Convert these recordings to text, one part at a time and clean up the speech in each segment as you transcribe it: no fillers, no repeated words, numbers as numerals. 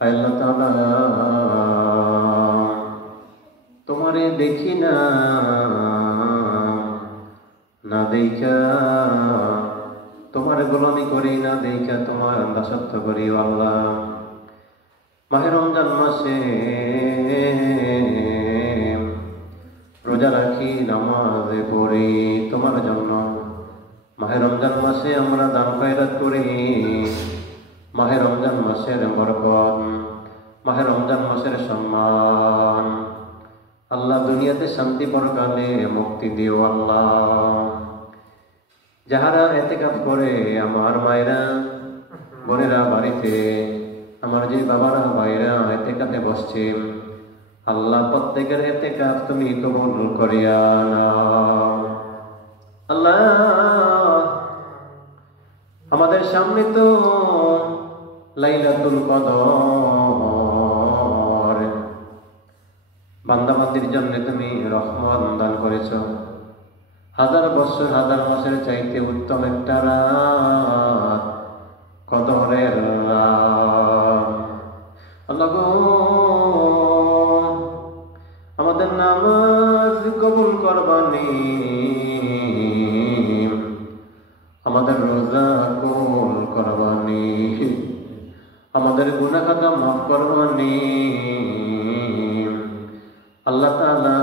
আল্লাহ তাআলা তোমারে দেখি না দেখা তোমার গোলামি করি না দেখা তোমার দাসত্ব করি আল্লাহ। মাহে রমজান মাসে রোজা রাখি নামাজে পড়ি তোমার জন্য। মাহে রমজান মাসে আমরা দান খয়রাত করি। মাহে রমজান মাসের বরকত, মাহে রমজান মাসের সম্মান আল্লাহ দুনিয়াতে শান্তি পরকালে মুক্তি দিও আল্লাহ। যাহারা এতেকাফ করে আমার মায়েরা বোনেরা বাড়িতে, আমার যে বাবারা ভাইরা এতেকাফে বসছে আল্লাহ প্রত্যেকের এতেকাফ তুমি কবুল করিয়া নাও আল্লাহ। আমাদের সামনে তো লাইলাতুল কদর, বান্দাবান্দির জন্য তুমি রহমত দান করেছ। হাজার বছর হাজার মাসের চাইতে উত্তম একটা রাত কদরের রাত। আল্লাহ গো, আমাদের নামাজ কবুল করবানি, আমাদের রোজা কবুল করবানি, আমাদের গুনাহ খাতা মাফ করবানি। আল্লাহ তাআলা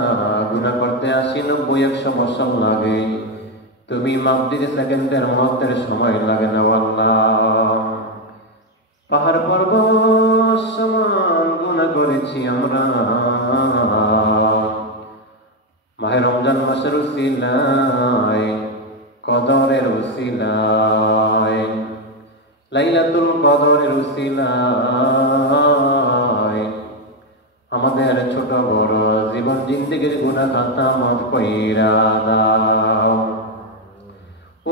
গুনাহ করতে 80-90-100 বছর লাগে, তুমি মাফ দিতে সেকেন্ডের মুহূর্তের সময় লাগে না আল্লাহ। পাহাড় পর্বত সমান গুনাহ করেছি আমরা। মাহে রমজান মাসের উসিলায়, কদরের উসিলায়, লাইলাতুল কদরের উসিলায় আমাদের ছোট বড় জীবন জিন্দেগির গুনাহ খাতা মাফ কইরা দাও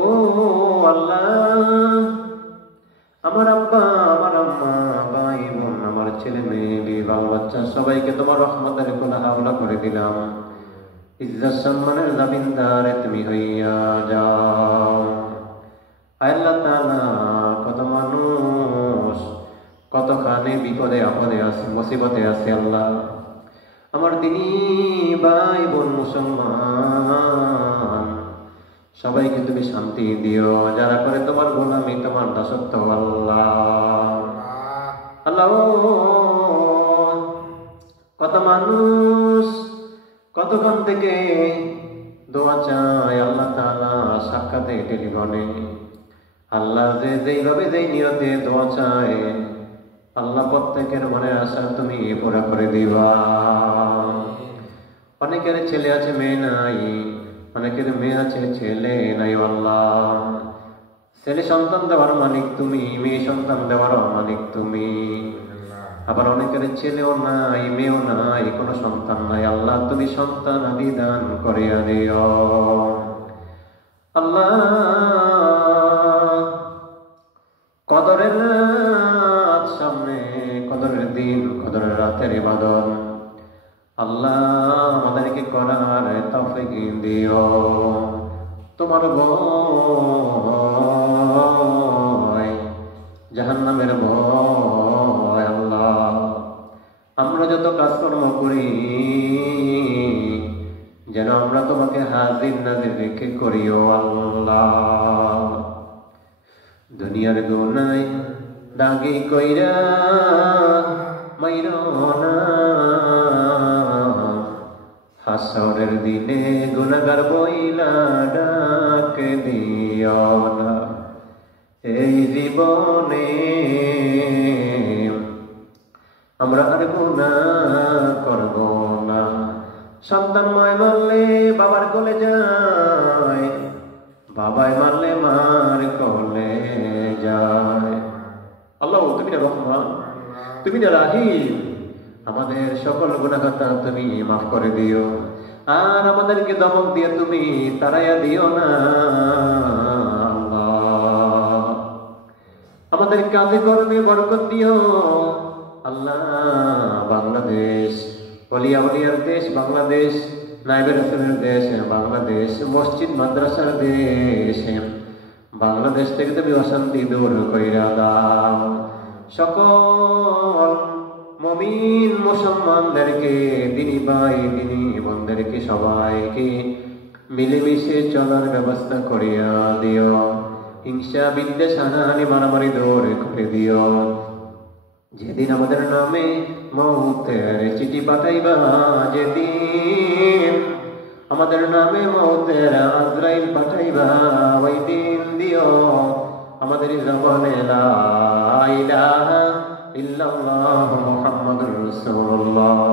ও আল্লাহ। আমার আব্বা, আমার আম্মা, ভাই বোন, আমার ছেলে মেয়ে, বিবাহ বাচ্চা সবাইকে তোমার রহমতের কোলা হাওলা করে দিলাম। ইজ্জত সম্মানের জামিনদার তুমি হইয়া যাও আল্লাহ তাআলা। কত মানুষ কতখানি বিপদে আপদে আছে, মুসিবতে আছে আল্লাহ। আমার দিনী ভাই বোন মুসলমান সবাইকে তুমি শান্তি দিও, যারা করে তোমার গোলামি তোমার দাসত্ব আল্লাহ। আল্লাহ কত মানুষ কতক্ষণ থেকে দোয়া চায় আল্লাহ তাআলা সাক্ষাতে টেলিফোনে। আল্লাহ যে যেইভাবে যেই নিয়তে দোয়া চায় আল্লাহ প্রত্যেকের মনে আশা তুমি পুরা করে দিবা। অনেকের ছেলে আছে মেয়ে নাই, অনেকের মেয়ে আছে ছেলে নাই আল্লাহ। ছেলে সন্তান দেওয়ার মালিক তুমি, মেয়ে সন্তান দেওয়ার মালিক তুমি। আবার অনেকের ছেলেও নাই, মেয়েও নাই, কোনো সন্তান নাই আল্লাহ তুমি সন্তান আদি দান করিয়া দিও আল্লাহ। কদরের রাত সামনে, কদরের দিন, কদরের রাতের ইবাদত আল্লাহ আমাদেরকে করার তৌফিক দিও। তোমার ভয়, জাহান্নামের ভয় আল্লাহ। আমরা যত কাজকর্ম করি যেন আমরা তোমাকে হাজির নাজির রেখে করিও আল্লাহ। দুনিয়ার গুনায় দাগি কইরা মাইরো না, হাসরের দিনে গুনাহগার বইলা ডাক দিও না। এই জীবনে আমরা আর গুনাহ করব না। সন্তান মায় মারলে বাবার কোলে যায়, বাবায় মারলে মার কোলে যায়। আল্লাহ তুমি না রহমান, তুমি না রাহিম, আমাদের সকল গুনাহ খাতা তুমি মাফ করে দিও। আর আমাদেরকে দমক দিয়ে তুমি তাড়াইয়া দিও না আল্লাহ। আমাদের কাজে কর্মে বরকত দিও আল্লাহ। বাংলাদেশ ওলিয়া উলিয়ার দেশ বাংলাদেশ, নায়েবে রাসূলের দেশ বাংলাদেশ, মসজিদ মাদ্রাসার দেশ, বাংলাদেশ থেকে তুমি অশান্তি দূর কইরা দাও। সকল মুমিন মুসলমানদেরকে, দিনী ভাই দিনী বোনদেরকে সবাইকে মিলেমিশে চলার ব্যবস্থা করিয়া দিও। হিংসা বিদ্বেষ হানাহানি মারামারি দূর করে দিও। যেদিন আমাদের নামে মৌতের চিঠি পাঠাইবা, যেদিন আমাদের নামে মৌতের আজরাইল পাঠাইবা, ওই দিন দিও আমাদের জবানে লা ইলাহা ইল্লাল্লাহু মুহাম্মাদুর রাসূলুল্লাহ